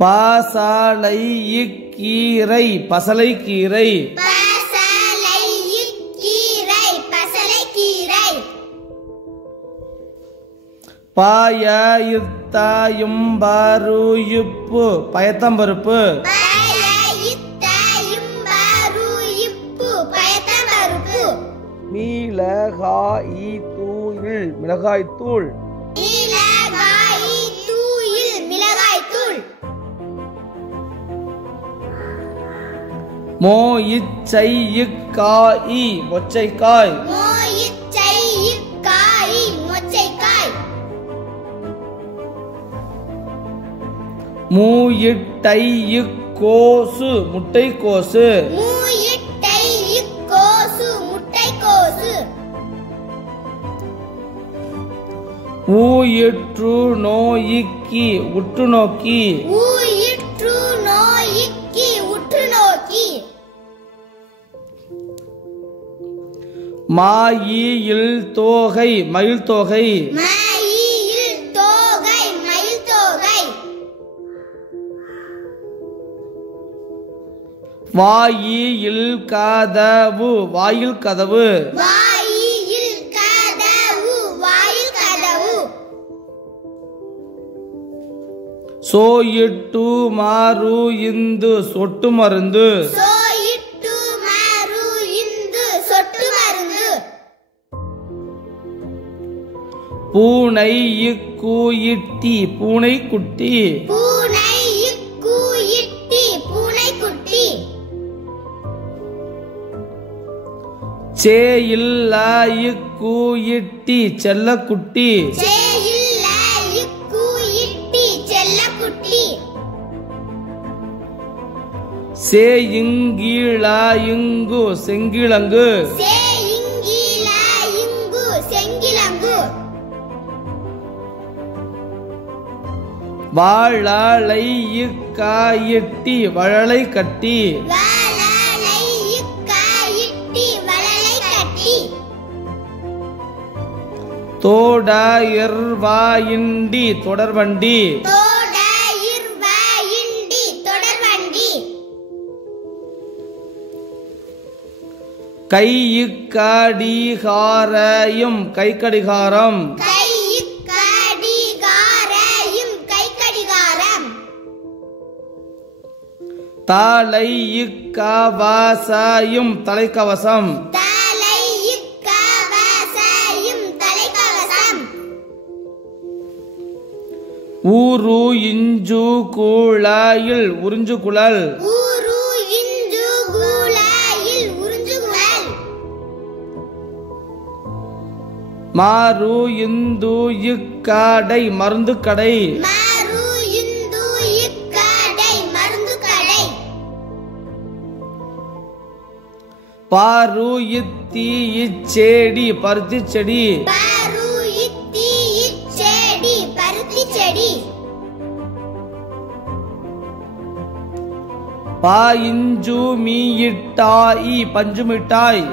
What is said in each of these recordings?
பாசாலை கீரை பசலை கீரை பாயும்பருப்பு பயத்தம்பருப்பு மிளகாய்த்தூள் மொச்சைக்காய் மூயிட்டைக்கோசு முட்டைக்கோசு ஊயிற்று நோய்க்கு உற்று நோக்கி மாயில் தோகை மயில் தோகை வாயில் கதவு வாயில் கதவு சோயிட்டு மாறு இந்து சொட்டு மருந்து பூனைக்குட்டி பூனைக்குட்டி சேயில்லாயிக்குட்டி செல்லக்குட்டி சேயிங்கிளாயிங்கு செங்கிழங்கு வாழலையிக்காயிட்டி வழலை கட்டி தோடயிர்வாயிண்டி தொடர்வண்டி கைக்கடிகாரையும் கைக்கடிகாரம் தலைக்கவசம் தலைக்கவசம் ஊரு இஞ்சு குழாயில் உறிஞ்சு குழல் மாரு இந்து இக்கடை மருந்து கடை பாரு இத்தி இச்செடி பருத்தி செடி பாயிஞ்சு மீட்டாய் பஞ்சு மிட்டாய்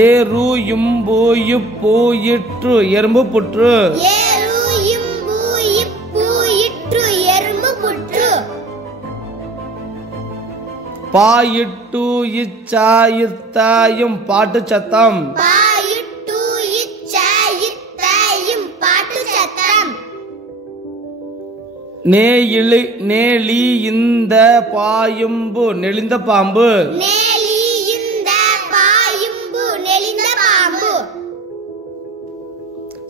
ஏரு இம்பு இப்பு இற்று எறும்பு புற்று பாயிட்டு இச்சாயித்தாயும் பாட்டு சத்தம் நேலி இந்த பாயும்பு நெளிந்த பாம்பு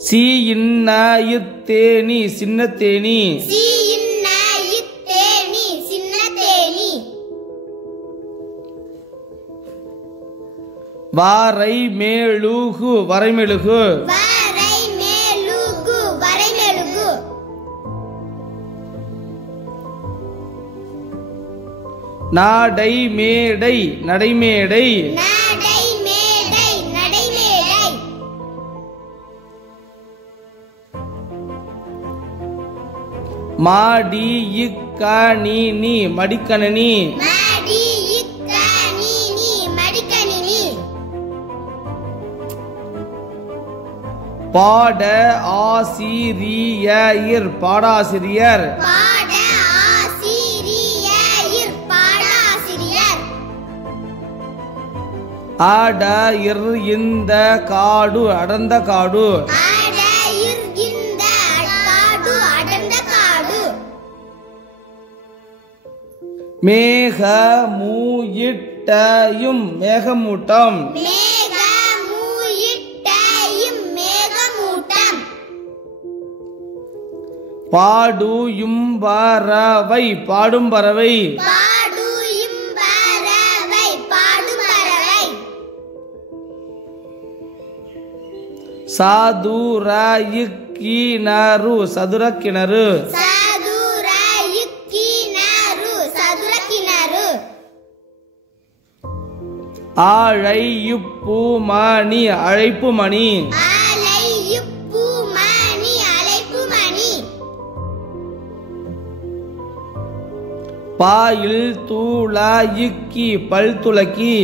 சி இன்ன சின்ன தேனி வாரை மேலுகு வரைமெழுகு நாடை மேடை நடைமேடை மாடி இக்கணினி மடிக்கணினி பாட ஆசிரியர் பாடாசிரியர் ஆட இந்த காடு அடர்ந்த காடு மேகமூயிட்டையும் மேகமூட்டம் பாடும் பறவை பாடும் பறவை சதுரக்கிணறு சதுர கிணறு அழைப்புமணி அழைப்புமணி பாயில் துளக்கி பல் துளக்கி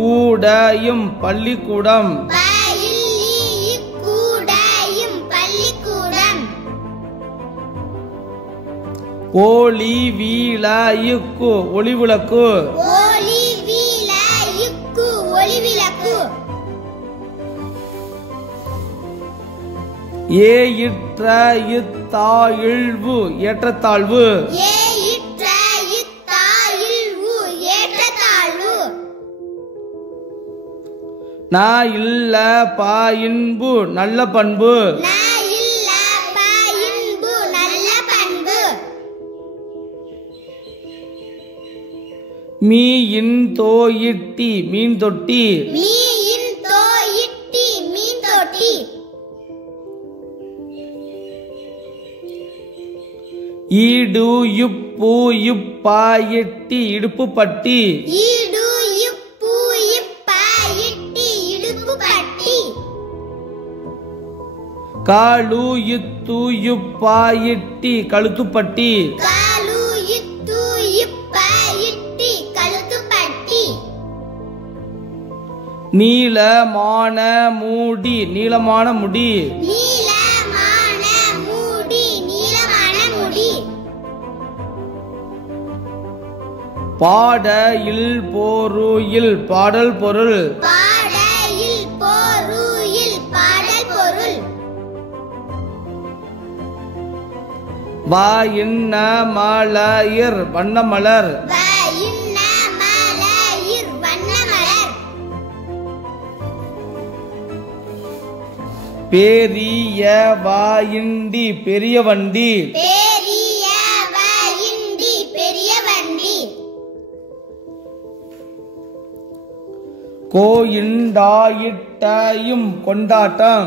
பாயில்லிக்கூடையும் பள்ளிக்கூடம் ஒளி விளக்கு ஒளி விளக்கு ஏற்றத்தாழ்வு ஏற்றத்தாழ்வு நான் இல்ல பாயின்பு நல்ல பண்பு மீன் தோயிட்டி மீன் தொட்டி ஈடு இப்பு இப்பாயிட்டி இடுப்பு பட்டி காலு இத்து இப்பாயிட்டி கழுத்துப்பட்டி நீளமான மூடி நீளமான முடி பாடையில் பொருள் பாடல் பொருள் வாயின்ன மலர் வண்ணமலர் பெரிய வாயிண்டி பெரிய வண்டி கோயிண்டாயிட்டையும் கொண்டாட்டம்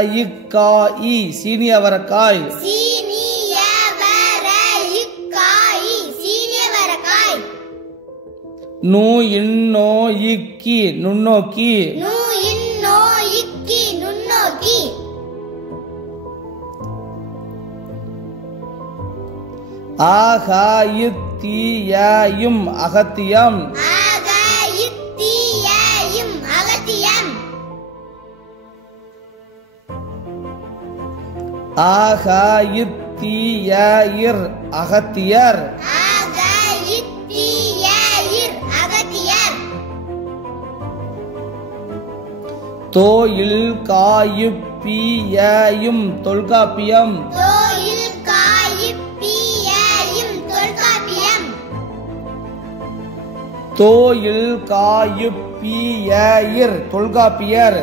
சீனியவரைக்காய் சீனியவரைக்காய் நோயிக்கி நுண்ணோக்கி ஆகாயித்தியும் அகத்தியம் ஆகாயித்தியர் அகத்தியர் தோயில் காயுப்பியும் தொல்காப்பியம் தோயில் காயுப்பியர் தொல்காப்பியர்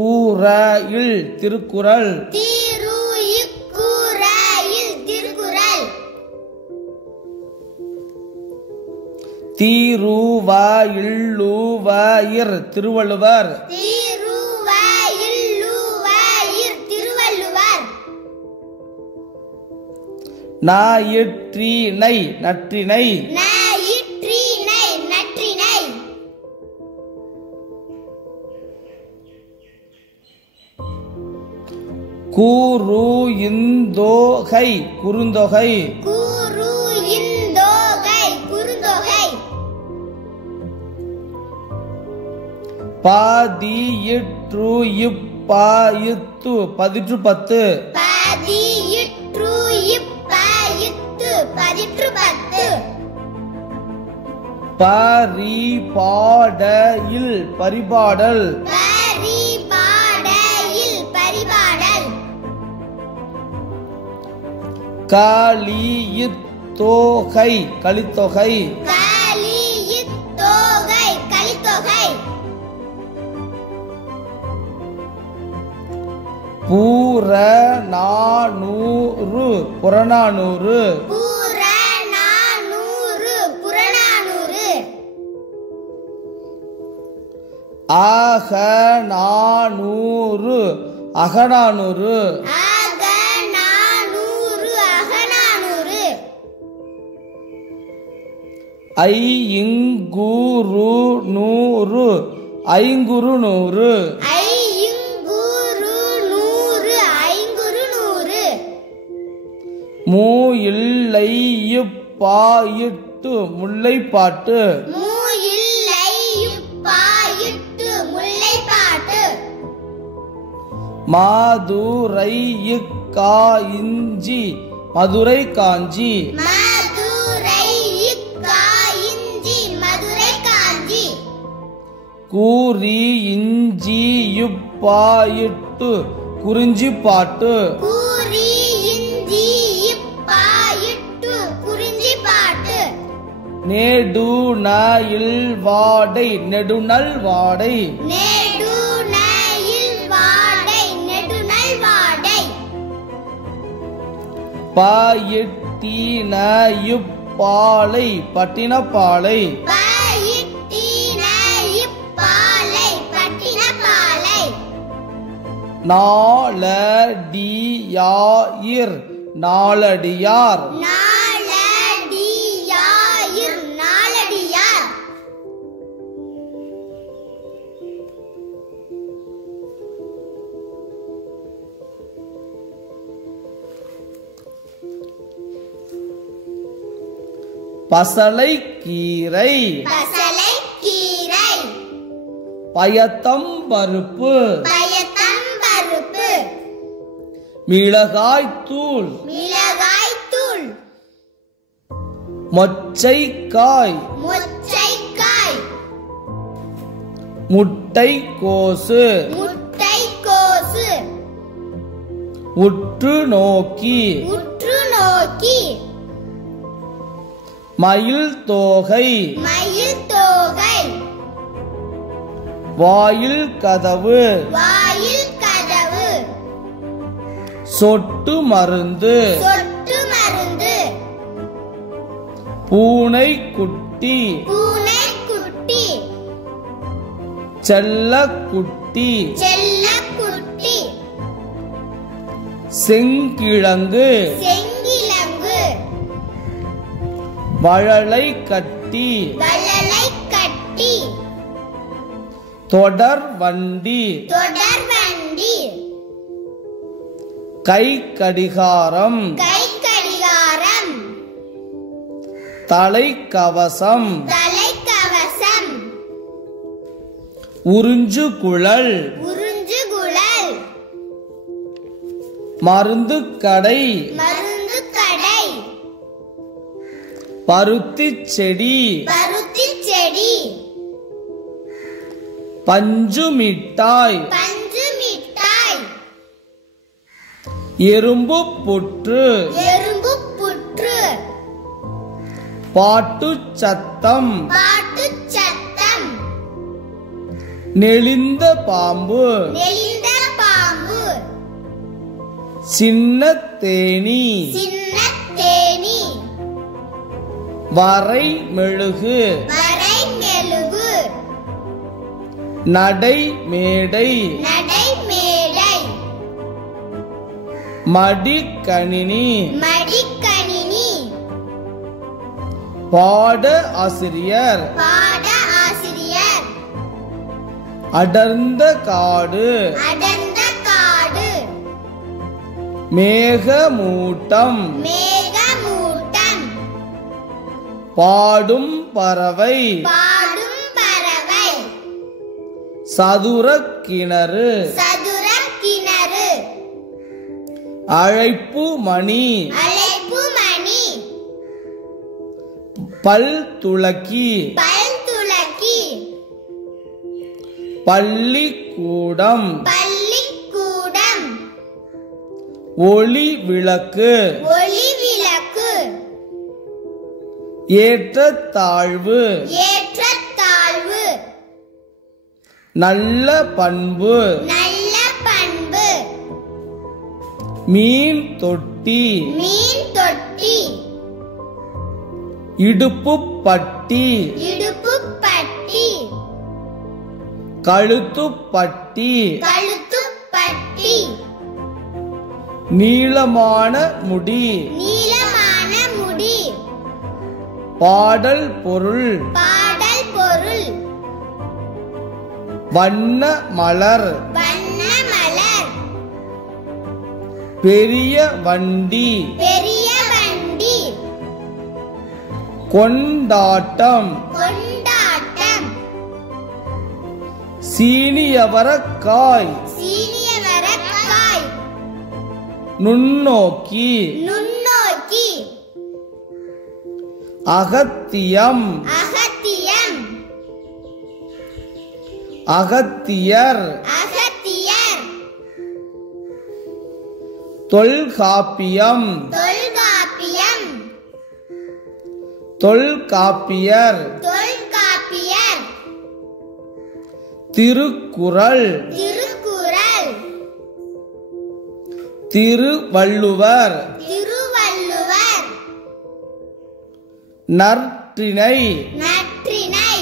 தீருயிக்கூரையில் திருக்குறள் தீருவாயில்லுவாயிர் திருவள்ளுவர் ஞாயிற்றினை நற்றினை ஞாயிற்றினை நற்றினை கூறுஇந்தோகை குறுந்தொகை கூறுஇந்தோகை குறுந்தொகை பாதியிற்று இப்பாயித்து பதிற்று பத்து பதியிற்று இப்பாயித்து பதிற்று பத்து பரிபாடையில் பரிபாடல் பரிபாடையில் பரிபாடல் களியித்தொகை கலித்தொகை கலியித்தொகை கலித்தொகை புறநானூறு புறநானூறு புறநானூறு புறநானூறு அகநானூறு அகநானூறு அகநானூறு அகநானூறு ஐங்குறு நூறு ஐங்குறு நூறு ஐங்குறு நூறு ஐங்குறு நூறு மூயில்லையிப்பாயிட்டு முல்லைப்பாட்டு மூயில்லையிப்பாயிட்டு முல்லைப்பாட்டு மாதுரையிக்காயிஞ்சி மதுரை காஞ்சி மதுரையிக்காயிஞ்சி மதுரை காஞ்சி கூறியிஞ்சியுப்பாயிட்டு குறிஞ்சி பாட்டு கூறியிஞ்சியிப்பாயிட்டு குறிஞ்சி பாட்டு நெடுநயில் வாடை நெடுநல் வாடை நெடுநயில் வாடை நெடுநல் வாடை பாயிட்டினயுப்பாலை பட்டினப்பாலை பயிட்டினயிப்பாலை பட்டினப்பாலை நாலடியாயிர் நாலடியார் நாலடியாயிர் நாலடியார் பசலைக்கீரை பசலைக்கீரை பயத்தம்பருப்பு பயத்தம்பருப்பு மிளகாய்த்தூள் மிளகாய்த்தூள் மொச்சைக்காய் மொச்சைக்காய் முட்டைக்கோசு முட்டைக்கோசு உற்று நோக்கி உற்று நோக்கி மயில் தோகை மயில் தோகை வாயில் கதவு வாயில் கதவு சொட்டு மருந்து சொட்டு மருந்து பூனைக்குட்டி பூனைக்குட்டி செல்லக்குட்டி செல்லக்குட்டி செங்கிழங்கு செங்கிழங்கு வழலை கட்டி வள்ளலை கட்டி தொடர் வண்டி தொடர்வண்டி கை கடிகாரம் கை கடிகாரம் தலைக்கவசம் தலைக்கவசம் உறிஞ்சு குழல் உறிஞ்சு குழல் மருந்து கடை மருந்து கடை பருத்திச் செடி பருத்தி செடி பஞ்சு மிட்டாய் பஞ்சு மிட்டாய் எறும்பு புற்று எறும்பு புற்று பாட்டு சத்தம் பாட்டு சத்தம் நெளிந்த பாம்பு நெளிந்த பாம்பு சின்ன தேனி சின்ன தேனி வரை மெழுகு வரை மெழுகு நடை மேடை நடை மேடை மடிக்கணினி மடிக்கணினி பாட ஆசிரியர் பாட ஆசிரியர் அடர்ந்த காடு அடர்ந்த காடு மேகமூட்டம் மேகமூட்டம் பாடும் பறவை பாடும் பறவை சதுரக் கிணறு சதுரக் கிணறு அழைப்பு மணி அழைப்பு மணி பல் துளக்கி பல் துளக்கி பள்ளிக்கூடம் பள்ளிக்கூடம் ஒளி விளக்கு ஒளி விளக்கு ஏற்றத்தாழ்வு ஏற்றத்தாழ்வு நல்ல பண்பு நல்ல பண்பு மீன் தொட்டி மீன் தொட்டி இடுப்பு பட்டி இடுப்பு பட்டி கழுத்து பட்டி கழுத்து பட்டி நீளமான முடி நீளமான முடி பாடல் பொருள் பாடல் பொருள் வண்ண மலர் வண்ண மலர் பெரிய வண்டி பெரிய வண்டி கொண்டாட்டம் கொண்டாட்டம் சீனியவரக்காய் சீனியவரக்காய் நுண்ணோக்கி நுண்ணோக்கி அகத்தியம் அகத்தியம் அகத்தியர் அகத்தியர் தொல்காப்பியம் தொல்காப்பியம் தொல்காப்பியர் தொல்காப்பியர் திருக்குறள் திருக்குறள் திருவள்ளுவர் திருவள்ளுவர் நற்றிணை நற்றிணை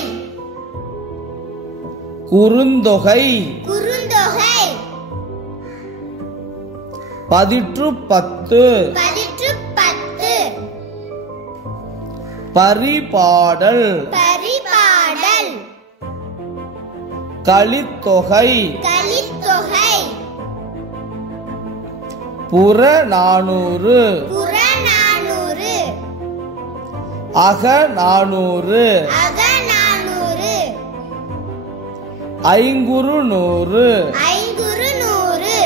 குறுந்தொகை குறுந்தொகை பதிற்றுப்பத்து பதிற்றுப்பத்து பரிபாடல் பரிபாடல் கலித்தொகை கலித்தொகை புறநானூறு புறநானூறு அகநானூறு அகநானூறு ஐங்குறுநூறு ஐங்குறுநூறு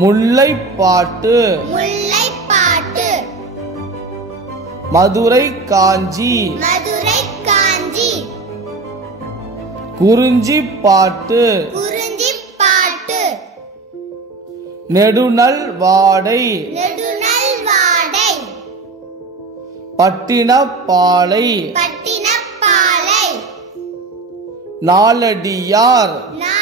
முல்லைப்பாட்டு முல்லைப்பாட்டு மதுரை காஞ்சி மதுரை காஞ்சி குறிஞ்சிப்பாட்டு குறிஞ்சிப்பாட்டு நெடுநல் வாடை நெடுநல் வாடை பட்டினப்பாலை பட்டினப்பாலை நாலடியார் நாலடியார்